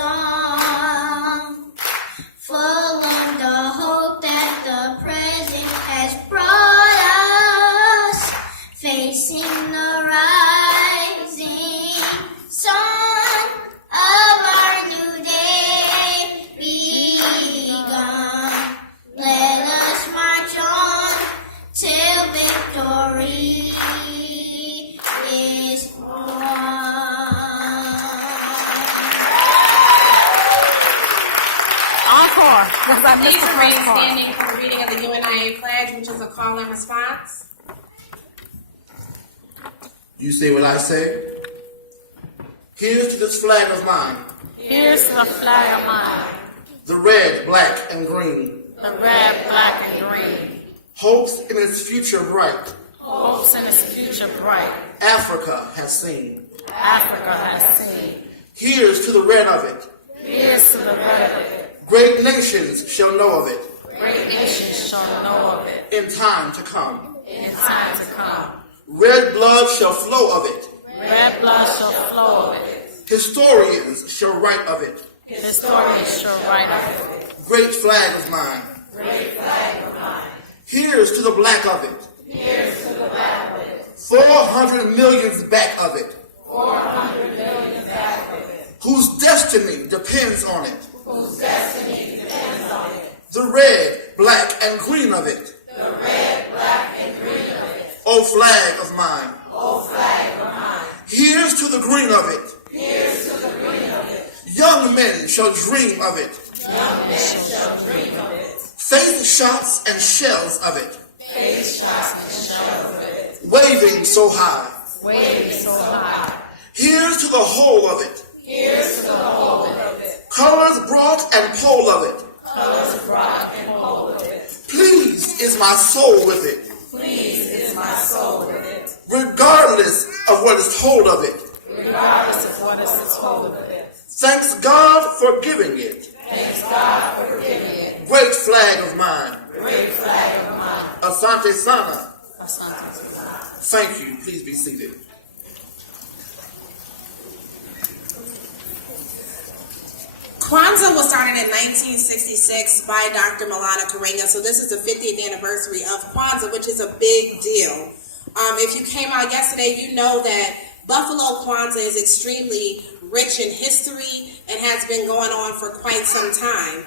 song, full of the hope that the present has brought us, facing the rising sun of our new day begun. Let us march on till victory is won. Please remain standing for the reading of the UNIA pledge, which is a call and response. You say what I say. Here's to this flag of mine. Here's the flag of mine. The red, black, and green. The red, black, and green. Hopes in its future bright. Hopes in its future bright. Africa has seen. Africa has seen. Here's to the red of it. Here's to the red of it. Great nations shall know of it. Great nations shall know of it. In time to come. In time to come. Red blood shall flow of it. Red blood shall flow of it. Historians shall write of it. Historians shall write of it. Great flag of mine. Great flag of mine. Here's to the black of it. Here's to the black of it. 400 millions back of it. 400 million back of it. Whose destiny depends on it. Whose destiny depends on it. The red, black, and green of it. The red, black, and green of it. O flag of mine. O flag of mine. Here's to the green of it. Here's to the green of it. Young men shall dream of it. Young men shall dream of it. Face shots and shells of it. Face shots and shells of it. Waving so high. Waving so high. Here's to the whole of it. Here's to the whole of it. Colors brought and pole of it. Colors brought and whole of it. Pleased is my soul with it. Pleased is my soul with it. Regardless of what is told of it. Regardless of what is told of it. Thanks God for giving it. Thanks God for giving it. Great flag of mine. Great flag of mine. Asante Sana. Asante Sana. Thank you. Please be seated. KWANZAA was started in 1966 by Dr. Malana Karenga, so this is the 50th anniversary of KWANZAA, which is a big deal. If you came out yesterday, you know that Buffalo KWANZAA is extremely rich in history and has been going on for quite some time.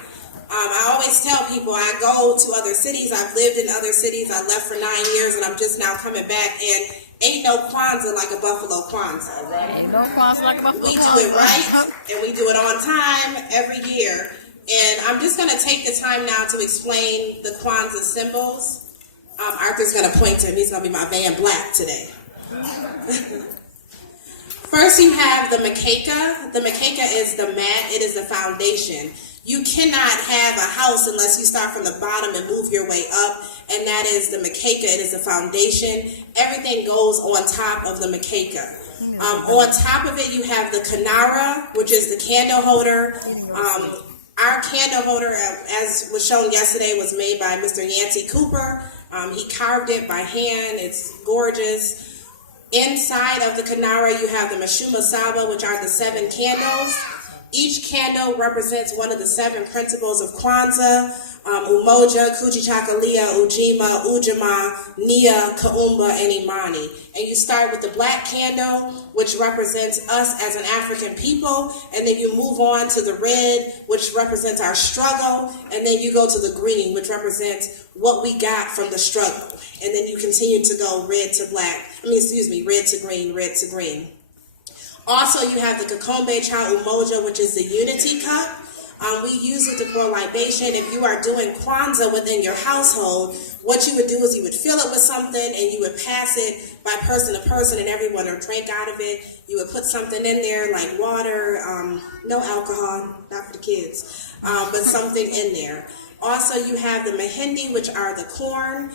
I always tell people I go to other cities. I've lived in other cities. I left for 9 years, and I'm just now coming back, and ain't no KWANZAA like a Buffalo KWANZAA. Ain't no KWANZAA like a Buffalo We do KWANZAA. it right, and we do it on time every year. And I'm just going to take the time now to explain the KWANZAA symbols. Arthur's going to point to him. He's going to be my Van Black today. First, you have the makeka. The makeka is the mat. It is the foundation. You cannot have a house unless you start from the bottom and move your way up, and that is the makeka. It is the foundation. Everything goes on top of the makeka. On top of it, you have the kanara, which is the candle holder. Our candle holder, as was shown yesterday, was made by Mr. Yancey Cooper. He carved it by hand. It's gorgeous. Inside of the kanara, you have the mashuma saba, which are the 7 candles. Each candle represents one of the 7 principles of KWANZAA: Umoja, Kujichagulia, Ujima, Ujamaa, Nia, Kaumba, and Imani. And you start with the black candle, which represents us as an African people, and then you move on to the red, which represents our struggle, and then you go to the green, which represents what we got from the struggle. And then you continue to go red to green, red to green. Also, you have the Kakombe Cha Umoja, which is the unity cup. We use it to pour libation. If you are doing KWANZAA within your household, what you would do is you would fill it with something and you would pass it by person to person, and everyone would drink out of it. You would put something in there like water, no alcohol, not for the kids, but something in there. Also, you have the mahindi, which are the corn.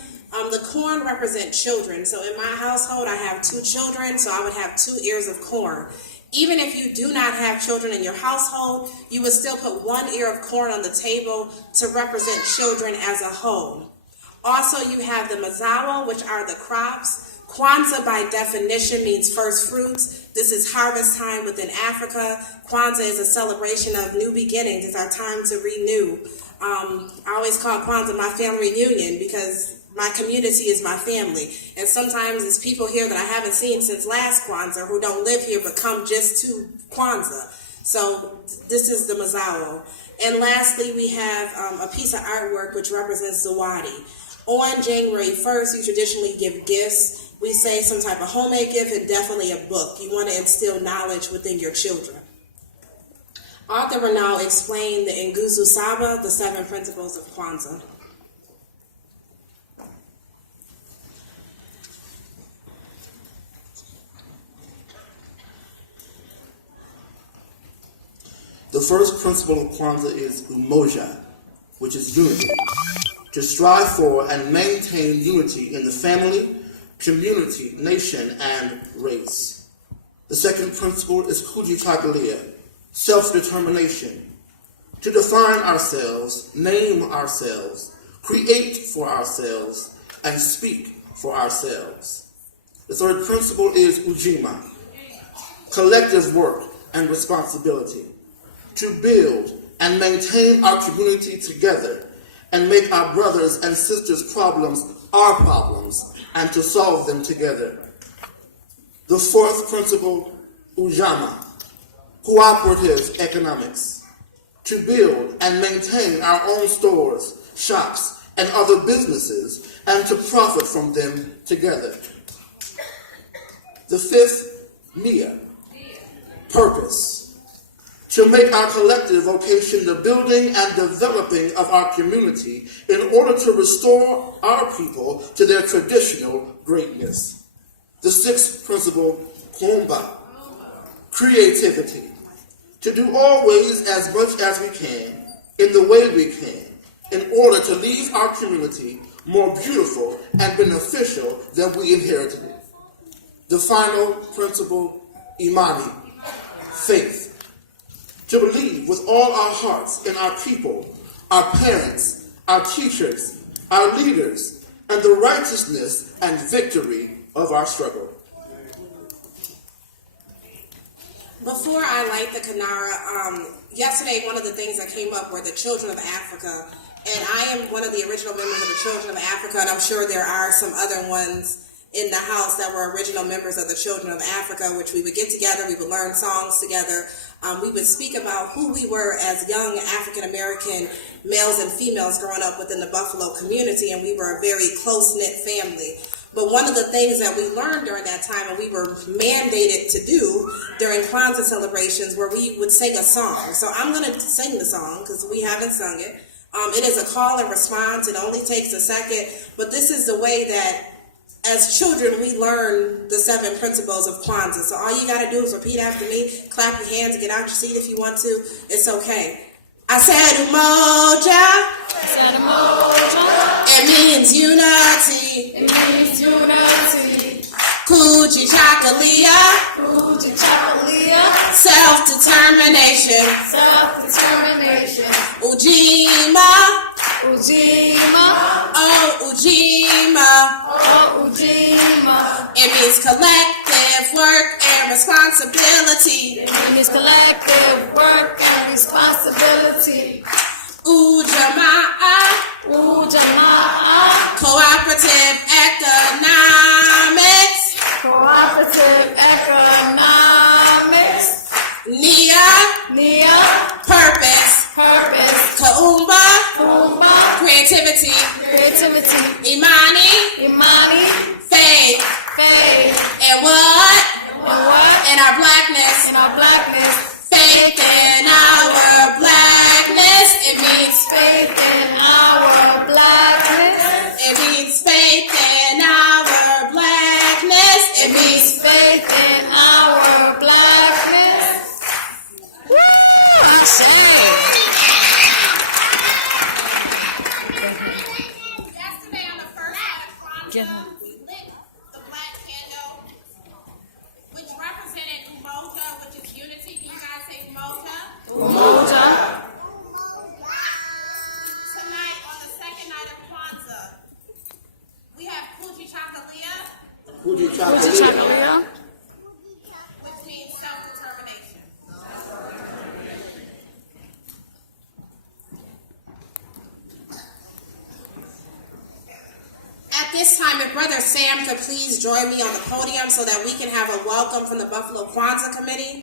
The corn represent children. So in my household, I have 2 children, so I would have 2 ears of corn. Even if you do not have children in your household, you would still put 1 ear of corn on the table to represent children as a whole. Also, you have the mazawa, which are the crops. KWANZAA, by definition, means first fruits. This is harvest time within Africa. Kwanzaa is a celebration of new beginnings. It's our time to renew. I always call Kwanzaa my family reunion because my community is my family. And sometimes it's people here that I haven't seen since last Kwanzaa who don't live here but come just to Kwanzaa. So this is the Mazao. And lastly, we have a piece of artwork which represents Zawadi. On January 1st, you traditionally give gifts. We say some type of homemade gift and definitely a book. You want to instill knowledge within your children. Author will now explain the Nguzo Saba, the 7 principles of Kwanzaa. The first principle of Kwanzaa is umoja, which is unity. To strive for and maintain unity in the family, community, nation, and race. The second principle is kujitagulia, self-determination. To define ourselves, name ourselves, create for ourselves, and speak for ourselves. The third principle is ujima, collective work and responsibility. To build and maintain our community together and make our brothers and sisters' problems our problems and to solve them together. The fourth principle, ujama, cooperative economics. To build and maintain our own stores, shops, and other businesses and to profit from them together. The fifth, nia, purpose. To make our collective vocation the building and developing of our community in order to restore our people to their traditional greatness. The sixth principle, kuomba, creativity. To do always as much as we can, in the way we can, in order to leave our community more beautiful and beneficial than we inherited it. The final principle, imani, faith. To believe with all our hearts in our people, our parents, our teachers, our leaders, and the righteousness and victory of our struggle. Before I light the Kanara, yesterday one of the things that came up were the children of Africa. And I am one of the original members of the Children of Africa, and I'm sure there are some other ones in the house that were original members of the Children of Africa, which we would get together, we would learn songs together. We would speak about who we were as young African-American males and females growing up within the Buffalo community, and we were a very close-knit family. But one of the things that we learned during that time, and we were mandated to do during Kwanzaa celebrations, where we would sing a song. So I'm going to sing the song because we haven't sung it. It is a call and response. It only takes a second. But this is the way that as children, we learn the 7 principles of Kwanzaa. So all you got to do is repeat after me, clap your hands, and get out your seat if you want to. It's okay. I said umoja. I said umoja. It means unity. It means unity. Kujichagulia. Kujichagulia. Self-determination. Self-determination. Ujima. Ujima. Oh, Ujima. Oh, Ujima. It means collective work and responsibility. It means collective work and responsibility. Ujamaa. Ujamaa. Cooperative economics. Cooperative economics. Nia. Nia. Purpose. Purpose. Kuomba. Kuomba. Creativity. Creativity. Imani. Imani. Faith. Faith. And what? And what? In our blackness. In our blackness. Faith in our blackness. It means Faith in our blackness. It means faith in our blackness. It means Faith in our blackness. Woo! I say. Yesterday on the first night of Kwanzaa, we lit the black candle, which represented umoja, which is unity. Can you guys say umoja? Umoja. Tonight, on the second night of Kwanzaa, we have kujichagulia, Kujichagulia. Kujichagulia. which means this time, if Brother Sam could please join me on the podium so that we can have a welcome from the Buffalo Kwanzaa Committee.